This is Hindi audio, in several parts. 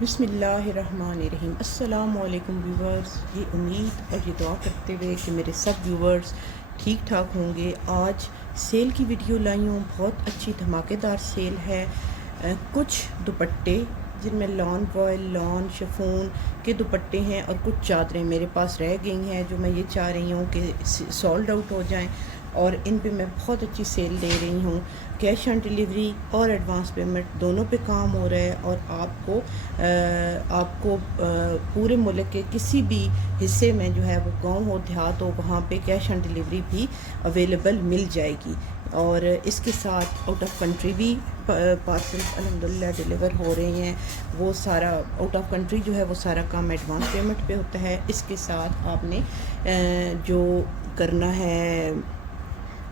बिस्मिल्लाहिर्रहमानिर्रहीम। अस्सलामुअलैकुम व्यूवर्स। ये उम्मीद और ये दुआ करते हुए कि मेरे सब व्यूवर्स ठीक ठाक होंगे। आज सेल की वीडियो लाई हूँ। बहुत अच्छी धमाकेदार सेल है। कुछ दुपट्टे जिनमें लॉन वॉयल, लॉन शिफॉन के दुपट्टे हैं और कुछ चादरें मेरे पास रह गई हैं जो मैं ये चाह रही हूँ कि सोल्ड आउट हो जाएं, और इन पे मैं बहुत अच्छी सेल दे रही हूँ। कैश ऑन डिलीवरी और एडवांस पेमेंट दोनों पे काम हो रहा है, और आपको पूरे मुल्क के किसी भी हिस्से में जो है वो गांव हो, देहात हो, वहाँ पे कैश ऑन डिलीवरी भी अवेलेबल मिल जाएगी। और इसके साथ आउट ऑफ कंट्री भी पार्सल अल्हम्दुलिल्लाह डिलीवर हो रहे हैं। वो सारा आउट ऑफ कंट्री जो है वो सारा काम एडवांस पेमेंट पे होता है। इसके साथ आपने जो करना है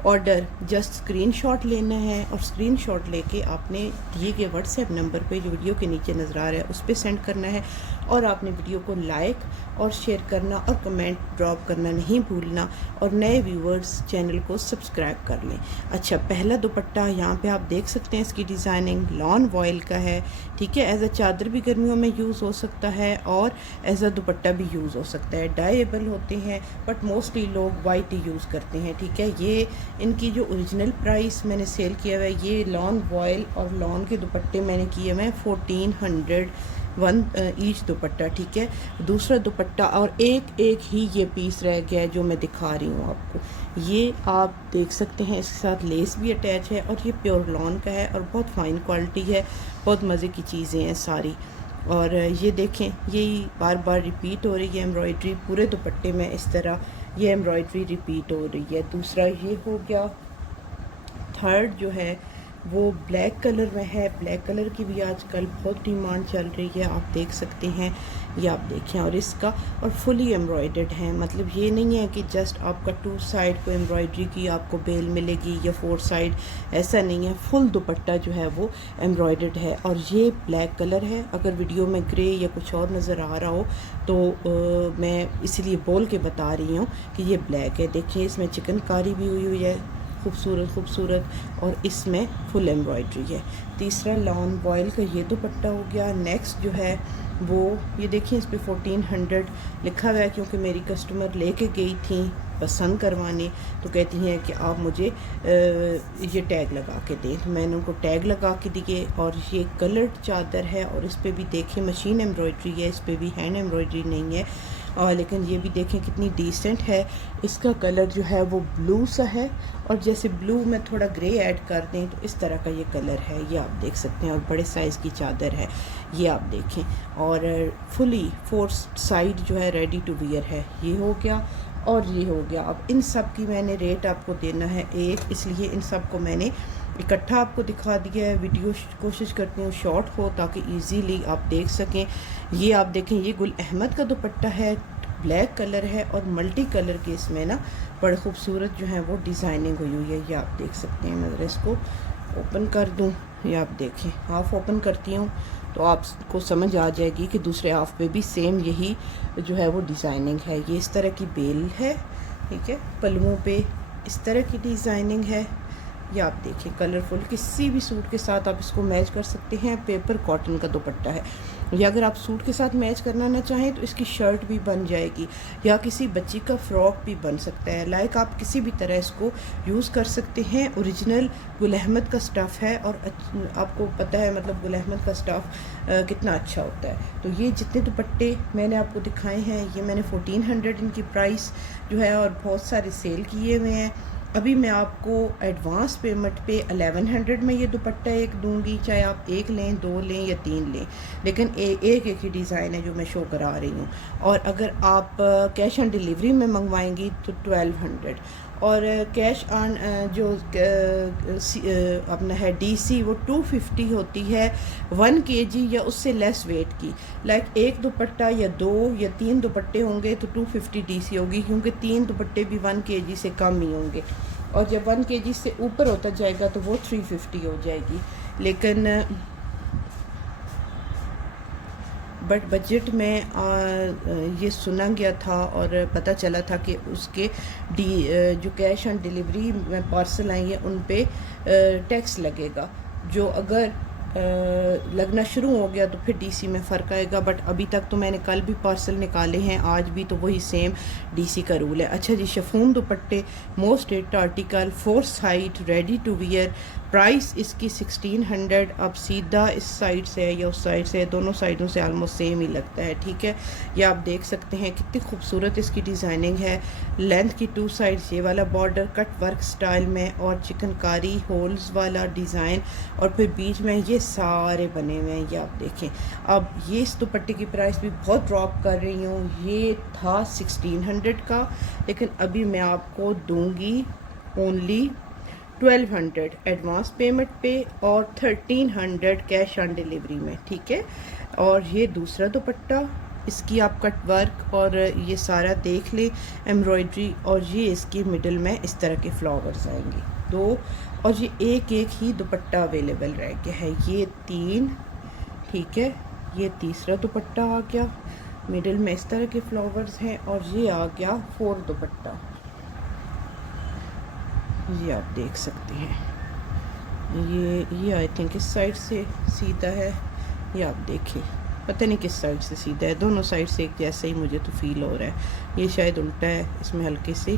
ऑर्डर, जस्ट स्क्रीनशॉट लेना है, और स्क्रीनशॉट लेके आपने दिए गए व्हाट्सएप नंबर पे जो वीडियो के नीचे नज़र आ रहा है उस पर सेंड करना है। और आपने वीडियो को लाइक और शेयर करना और कमेंट ड्रॉप करना नहीं भूलना, और नए व्यूवर्स चैनल को सब्सक्राइब कर लें। अच्छा, पहला दुपट्टा यहाँ पे आप देख सकते हैं। इसकी डिज़ाइनिंग लॉन वॉयल का है, ठीक है। एज अ चादर भी गर्मियों में यूज़ हो सकता है और एज अ दुपट्टा भी यूज़ हो सकता है। डाइएबल होते हैं बट मोस्टली लोग वाइट ही यूज़ करते हैं, ठीक है। ये इनकी जो ओरिजिनल प्राइस मैंने सेल किया हुआ है, ये लॉन वॉयल और लॉन के दुपट्टे मैंने किए हुए हैं 1401 ईच दुपट्टा, ठीक है। दूसरा दुपट्टा और एक ही ये पीस रह गया है जो मैं दिखा रही हूँ आपको। ये आप देख सकते हैं, इसके साथ लेस भी अटैच है, और ये प्योर लॉन का है और बहुत फ़ाइन क्वालिटी है। बहुत मज़े की चीज़ें हैं सारी। और ये देखें, यही बार बार रिपीट हो रही है एम्ब्रॉयडरी पूरे दुपट्टे में। इस तरह ये एम्ब्रॉयडरी रिपीट हो रही है। दूसरा ये हो गया। थर्ड जो है वो ब्लैक कलर में है। ब्लैक कलर की भी आजकल बहुत डिमांड चल रही है, आप देख सकते हैं। ये आप देखें, और इसका और फुली एम्ब्रॉयडर्ड है। मतलब ये नहीं है कि जस्ट आपका 2 साइड को एम्ब्रॉयडरी की आपको बेल मिलेगी या 4 साइड, ऐसा नहीं है। फुल दुपट्टा जो है वो एम्ब्रॉयडर्ड है। और ये ब्लैक कलर है। अगर वीडियो में ग्रे या कुछ और नज़र आ रहा हो तो मैं इसीलिए बोल के बता रही हूँ कि ये ब्लैक है। देखिए, इसमें चिकनकारी भी हुई है, खूबसूरत, और इसमें फुल एम्ब्रॉयडरी है। तीसरा लॉन वॉयल का ये दुपट्टा हो गया। नेक्स्ट जो है वो ये देखिए, इस पे 1400 लिखा हुआ है, क्योंकि मेरी कस्टमर लेके गई थी पसंद करवाने, तो कहती हैं कि आप मुझे ये टैग लगा के दें। तो मैंने उनको टैग लगा के दिए। और ये कलर्ड चादर है, और इस पर भी देखें मशीन एम्ब्रॉयडरी है, इस पर भी हैंड एम्ब्रॉयडरी नहीं है। और लेकिन ये भी देखें कितनी डिसेंट है। इसका कलर जो है वो ब्लू सा है, और जैसे ब्लू में थोड़ा ग्रे ऐड कर दें तो इस तरह का ये कलर है। ये आप देख सकते हैं, और बड़े साइज़ की चादर है, ये आप देखें। और फुली 4 साइड जो है रेडी टू वियर है। ये हो गया और ये हो गया। अब इन सब की मैंने रेट आपको देना है एक, इसलिए इन सब को मैंने इकट्ठा आपको दिखा दिया है। वीडियो कोशिश करती हूँ शॉर्ट हो ताकि इजीली आप देख सकें। ये आप देखें, ये गुल अहमद का दुपट्टा है, ब्लैक कलर है, और मल्टी कलर के इसमें ना बड़े खूबसूरत जो है वो डिज़ाइनिंग हुई हुई है। ये आप देख सकते हैं। मैं ज़रा इसको ओपन कर दूँ, ये आप देखें। हाफ़ ओपन करती हूँ तो आपको समझ आ जाएगी कि दूसरे हाफ पे भी सेम यही जो है वो डिज़ाइनिंग है। ये इस तरह की बेल है, ठीक है। पल्लुओं पे इस तरह की डिज़ाइनिंग है। ये आप देखिए, कलरफुल, किसी भी सूट के साथ आप इसको मैच कर सकते हैं। पेपर कॉटन का दुपट्टा है। या अगर आप सूट के साथ मैच करना ना चाहें तो इसकी शर्ट भी बन जाएगी, या किसी बच्ची का फ्रॉक भी बन सकता है। लाइक आप किसी भी तरह इसको यूज़ कर सकते हैं। ओरिजिनल गुल अहमद का स्टफ़ है, और आपको पता है मतलब गुल अहमद का स्टफ़ कितना अच्छा होता है। तो ये जितने दुपट्टे मैंने आपको दिखाए हैं, ये मैंने 1400 इनकी प्राइस जो है, और बहुत सारे सेल किए हुए हैं। अभी मैं आपको एडवांस पेमेंट पे 1100 में ये दुपट्टा एक दूंगी, चाहे आप एक लें, 2 लें या 3 लें, लेकिन एक ही डिज़ाइन है जो मैं शो करा रही हूँ। और अगर आप कैश ऑन डिलीवरी में मंगवाएंगी तो 1200, और कैश ऑन जो अपना है डीसी वो 250 होती है 1 kg या उससे लेस वेट की। लाइक एक दुपट्टा या 2 या 3 दुपट्टे होंगे तो 250 डीसी होगी, क्योंकि 3 दुपट्टे भी 1 kg से कम ही होंगे, और जब 1 kg से ऊपर होता जाएगा तो वो 350 हो जाएगी। लेकिन बट बजट में ये सुना गया था और पता चला था कि उसके जो कैश ऑन डिलीवरी में पार्सल आएंगे उन पे टैक्स लगेगा, जो अगर लगना शुरू हो गया तो फिर डीसी में फ़र्क आएगा, बट अभी तक तो मैंने कल भी पार्सल निकाले हैं, आज भी तो वही सेम डीसी का रूल है। अच्छा जी, शिफॉन दुपट्टे most rate article 4 side ready to wear, price इसकी 1600। अब सीधा इस साइड से है या उस साइड से है, दोनों साइडों से आलमोस्ट सेम ही लगता है, ठीक है। ये आप देख सकते हैं कितनी खूबसूरत इसकी डिज़ाइनिंग है। लेंथ की 2 साइड्स ये वाला बॉर्डर कट वर्क स्टाइल में और चिकनकारी होल्स वाला डिज़ाइन, और फिर बीच में ये सारे बने हुए हैं, ये आप देखें। अब ये इस दुपट्टे की प्राइस भी बहुत ड्रॉप कर रही हूँ, ये था 1600 का, लेकिन अभी मैं आपको दूंगी ओनली 1200 एडवांस पेमेंट पे और 1300 कैश ऑन डिलीवरी में, ठीक है। और ये दूसरा दुपट्टा, इसकी आप कट वर्क और ये सारा देख लें एम्ब्रॉयडरी, और ये इसकी मिडल में इस तरह के फ्लावर्स आएंगे 2, और ये एक एक ही दुपट्टा अवेलेबल रह गया है, ये 3, ठीक है। ये तीसरा दुपट्टा आ गया, मिडल में इस तरह के फ्लावर्स हैं, और ये आ गया 4 दुपट्टा, ये आप देख सकते हैं। ये आई थिंक इस साइड से सीधा है, ये आप देखिए, पता नहीं किस साइड से सीधा है, दोनों साइड से एक जैसा ही मुझे तो फील हो रहा है। ये शायद उल्टा है, इसमें हल्के से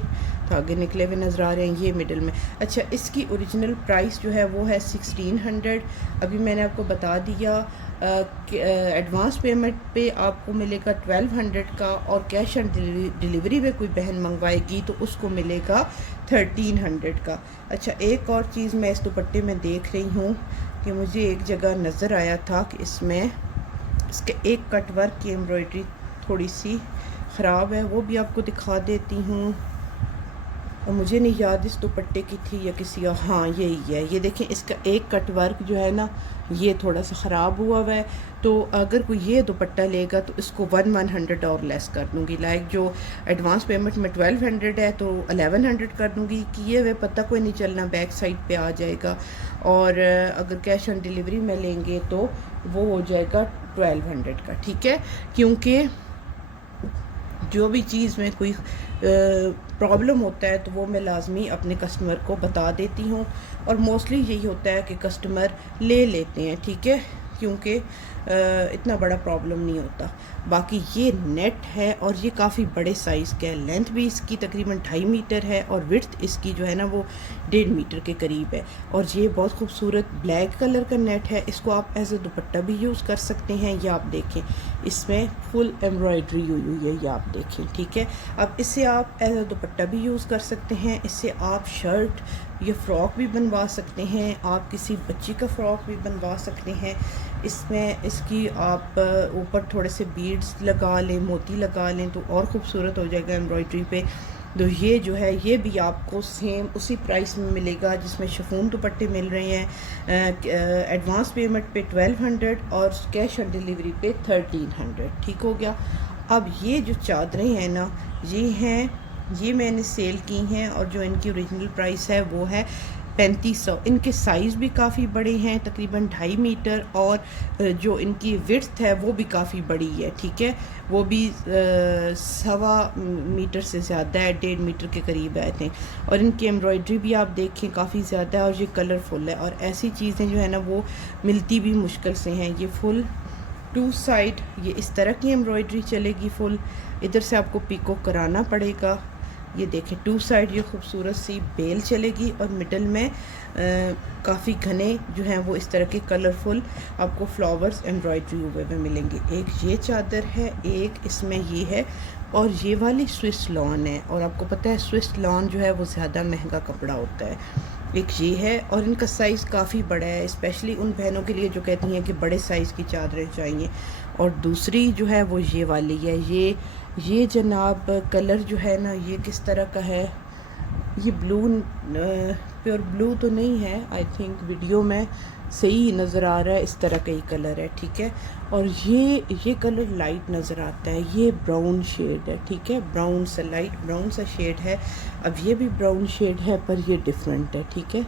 धागे निकले हुए नज़र आ रहे हैं, ये मिडल में। अच्छा, इसकी ओरिजिनल प्राइस जो है वो है 1600। अभी मैंने आपको बता दिया कि एडवांस पेमेंट पे आपको मिलेगा 1200 का, और कैश ऑन डिलीवरी में कोई बहन मंगवाएगी तो उसको मिलेगा 1300 का। अच्छा, एक और चीज़ मैं इस दुपट्टे में देख रही हूँ कि मुझे एक जगह नज़र आया था कि इसमें इसके एक कट वर्क की एम्ब्रॉयडरी थोड़ी सी ख़राब है, वो भी आपको दिखा देती हूँ। और मुझे नहीं याद इस दुपट्टे की थी या किसी और, हाँ यही है, ये देखें, इसका एक कट वर्क जो है ना ये थोड़ा सा ख़राब हुआ हुआ है, तो अगर कोई ये दुपट्टा लेगा तो इसको 100 और लेस कर दूँगी। लाइक जो एडवांस पेमेंट में 1200 है तो 1100 कर दूँगी, कि ये वे पता कोई नहीं चलना, बैक साइड पे आ जाएगा। और अगर कैश ऑन डिलीवरी में लेंगे तो वो हो जाएगा 1200 का, ठीक है। क्योंकि जो भी चीज़ में कोई प्रॉब्लम होता है तो वो मैं लाजमी अपने कस्टमर को बता देती हूँ, और मोस्टली यही होता है कि कस्टमर ले लेते हैं, ठीक है, क्योंकि इतना बड़ा प्रॉब्लम नहीं होता। बाकी ये नेट है और ये काफ़ी बड़े साइज़ का है, लेंथ भी इसकी तकरीबन 2.5 मीटर है और विड्थ इसकी जो है ना वो 1.5 मीटर के करीब है। और ये बहुत खूबसूरत ब्लैक कलर का नेट है, इसको आप एज ए दुपट्टा भी यूज़ कर सकते हैं। ये आप देखें, इसमें फुल एम्ब्रॉयडरी हुई हुई है, ये आप देखें, ठीक है। अब इससे आप एज ए दुपट्टा भी यूज़ कर सकते हैं, इससे आप शर्ट या फ्रॉक भी बनवा सकते हैं, आप किसी बच्ची का फ्रॉक भी बनवा सकते हैं। इसमें इसकी आप ऊपर थोड़े से बीड्स लगा लें, मोती लगा लें तो और ख़ूबसूरत हो जाएगा एम्ब्रॉयडरी पे। तो ये जो है ये भी आपको सेम उसी प्राइस में मिलेगा जिसमें शिफॉन दुपट्टे मिल रहे हैं। एडवांस पेमेंट पे 1200 और कैश ऑन डिलीवरी पे 1300, ठीक हो गया। अब ये जो चादरें हैं ना, ये मैंने सेल की हैं और जो इनकी ओरिजिनल प्राइस है वो है 3500। इनके साइज़ भी काफ़ी बड़े हैं, तकरीबन 2.5 मीटर, और जो इनकी विड्थ है वो भी काफ़ी बड़ी है, ठीक है, वो भी 1.25 मीटर से ज़्यादा है, 1.5 मीटर के करीब है आई थिंक। और इनकी एम्ब्रॉयडरी भी आप देखें काफ़ी ज़्यादा है और ये कलरफुल है, और ऐसी चीज़ें जो है ना वो मिलती भी मुश्किल से हैं। ये फुल 2 साइड ये इस तरह की एम्ब्रॉयडरी चलेगी फुल, इधर से आपको पीको कराना पड़ेगा। ये देखें 2 साइड ये खूबसूरत सी बेल चलेगी, और मिडल में काफ़ी घने जो हैं वो इस तरह के कलरफुल आपको फ्लावर्स एम्ब्रॉयडरी हुए में मिलेंगे। एक ये चादर है, एक इसमें ये है, और ये वाली स्विस लॉन है, और आपको पता है स्विस लॉन जो है वो ज़्यादा महंगा कपड़ा होता है। एक ये है, और इनका साइज़ काफ़ी बड़ा है, स्पेशली उन बहनों के लिए जो कहती हैं कि बड़े साइज़ की चादरें चाहिए। और दूसरी जो है वो ये वाली है, ये जनाब कलर जो है ना ये किस तरह का है, ये ब्लू, प्योर ब्लू तो नहीं है आई थिंक, वीडियो में सही नज़र आ रहा है, इस तरह का ही कलर है, ठीक है। और ये कलर लाइट नज़र आता है, ये ब्राउन शेड है, ठीक है, ब्राउन सा लाइट ब्राउन सा शेड है। अब ये भी ब्राउन शेड है पर ये डिफरेंट है, ठीक है।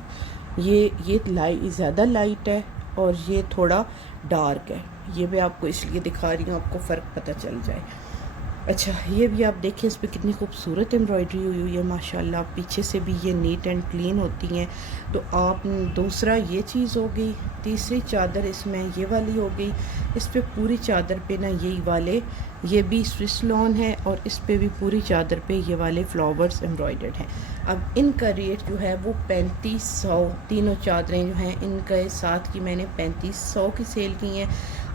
ये लाइट ज़्यादा लाइट है और ये थोड़ा डार्क है, ये मैं आपको इसलिए दिखा रही हूँ आपको फ़र्क पता चल जाए। अच्छा, ये भी आप देखिए इस पर कितनी खूबसूरत एम्ब्रॉयडरी हुई हुई है माशाल्लाह, पीछे से भी ये नीट एंड क्लीन होती हैं। तो आप दूसरा ये चीज़ हो गई। तीसरी चादर इसमें ये वाली हो गई। इस पे पूरी चादर पे ना यही वाले, ये भी स्विस लॉन है और इस पे भी पूरी चादर पे ये वाले फ्लावर्स एम्ब्रॉयडर्ड हैं। अब इनका रेट जो है वो 3500, तीनों चादरें जो हैं इनके साथ की मैंने 3500 की सेल की हैं।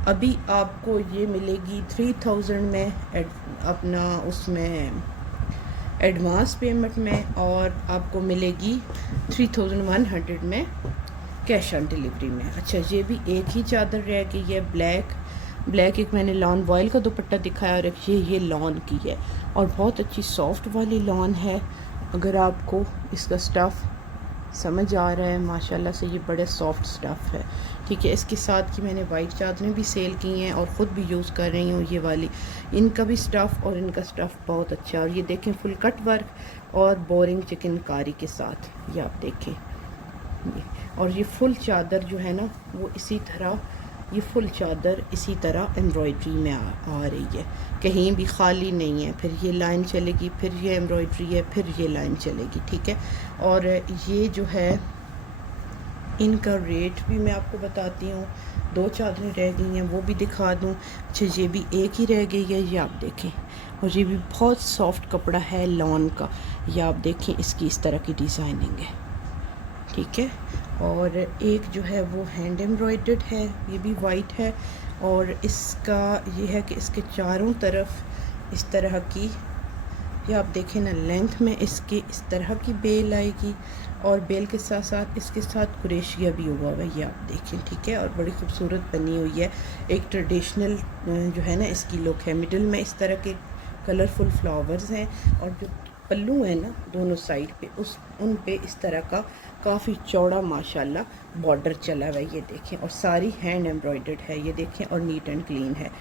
अभी आपको ये मिलेगी 3000 में अपना उसमें एडवांस पेमेंट में, और आपको मिलेगी 3100 में कैश ऑन डिलीवरी में। अच्छा, ये भी एक ही चादर रह गई है ब्लैक एक मैंने लॉन वॉयल का दुपट्टा दिखाया और एक ये लॉन की है, और बहुत अच्छी सॉफ्ट वाली लॉन है। अगर आपको इसका स्टफ़ समझ आ रहा है, माशाल्लाह से ये बड़े सॉफ्ट स्टफ़ है, ठीक है। इसके साथ की मैंने वाइट चादरें भी सेल की हैं और ख़ुद भी यूज़ कर रही हूँ ये वाली। इनका भी स्टफ़ और इनका स्टफ़ बहुत अच्छा है। और ये देखें फुल कट वर्क और बोरिंग चिकनकारी के साथ, ये आप देखें ये। और ये फुल चादर जो है ना वो इसी तरह, ये फुल चादर इसी तरह एम्ब्रॉयड्री में आ रही है, कहीं भी खाली नहीं है। फिर ये लाइन चलेगी, फिर ये एम्ब्रॉयड्री है, फिर ये लाइन चलेगी, ठीक है। और ये जो है इनका रेट भी मैं आपको बताती हूँ। 2 चादरें रह गई हैं, वो भी दिखा दूँ। अच्छा, ये भी एक ही रह गई है, ये आप देखें। और ये भी बहुत सॉफ्ट कपड़ा है लॉन का, ये आप देखें, इसकी इस तरह की डिज़ाइनिंग है, ठीक है। और एक जो है वो हैंड एम्ब्रॉयडर्ड है, ये भी वाइट है। और इसका ये है कि इसके चारों तरफ इस तरह की, ये आप देखें ना, लेंथ में इसके इस तरह की बेल आएगी, और बेल के साथ साथ इसके साथ कुरेशिया भी हुआ हुआ है, ये आप देखें, ठीक है। और बड़ी खूबसूरत बनी हुई है। एक ट्रेडिशनल जो है ना इसकी लुक है। मिडल में इस तरह के कलरफुल फ्लावर्स हैं, और जो पल्लू है ना दोनों साइड पे उन पे इस तरह का काफ़ी चौड़ा माशाल्लाह बॉर्डर चला हुआ है, ये देखें। और सारी हैंड एम्ब्रॉयडर्ड है, ये देखें, और नीट एंड क्लीन है।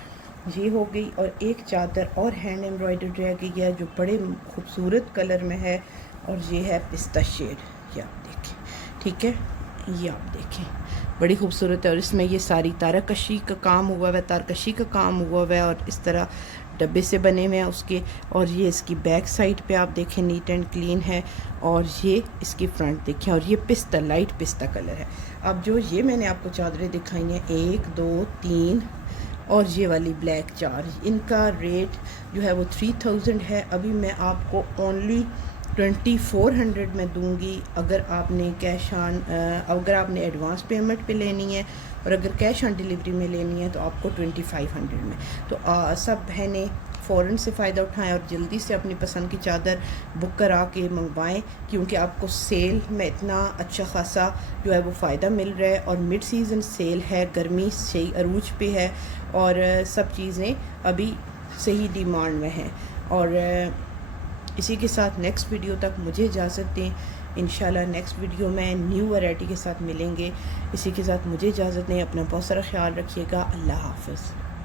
ये हो गई। और एक चादर और हैंड एम्ब्रॉयडर्ड रह गई है जो बड़े खूबसूरत कलर में है, और ये है पिस्ता शेड, ये आप देखें, ठीक है। ये आप देखें, बड़ी खूबसूरत है। और इसमें ये सारी तारकशी का काम हुआ हुआ है, तारकशी का काम हुआ हुआ है, और इस तरह डब्बे से बने हुए हैं उसके। और ये इसकी बैक साइड पे आप देखें नीट एंड क्लीन है, और ये इसकी फ्रंट देखें। और ये पिस्ता, लाइट पिस्ता कलर है। अब जो ये मैंने आपको चादरें दिखाई हैं 1 2 3 और ये वाली ब्लैक 4, इनका रेट जो है वो 3000 है। अभी मैं आपको ओनली 2400 में दूंगी अगर आपने अगर आपने एडवांस पेमेंट पे लेनी है, और अगर कैश ऑन डिलीवरी में लेनी है तो आपको 2500 में। तो सब बहनें फ़ौरन से फ़ायदा उठाएं और जल्दी से अपनी पसंद की चादर बुक करा के मंगवाएं, क्योंकि आपको सेल में इतना अच्छा खासा जो है वो फ़ायदा मिल रहा है। और मिड सीज़न सेल है, गर्मी सही अरूज पे है, और सब चीज़ें अभी सही डिमांड में हैं। और इसी के साथ नेक्स्ट वीडियो तक मुझे इजाज़त दें। इंशाल्लाह नेक्स्ट वीडियो में न्यू वैरायटी के साथ मिलेंगे। इसी के साथ मुझे इजाज़त दें। अपना बहुत सारा ख्याल रखिएगा। अल्लाह हाफ़िज़।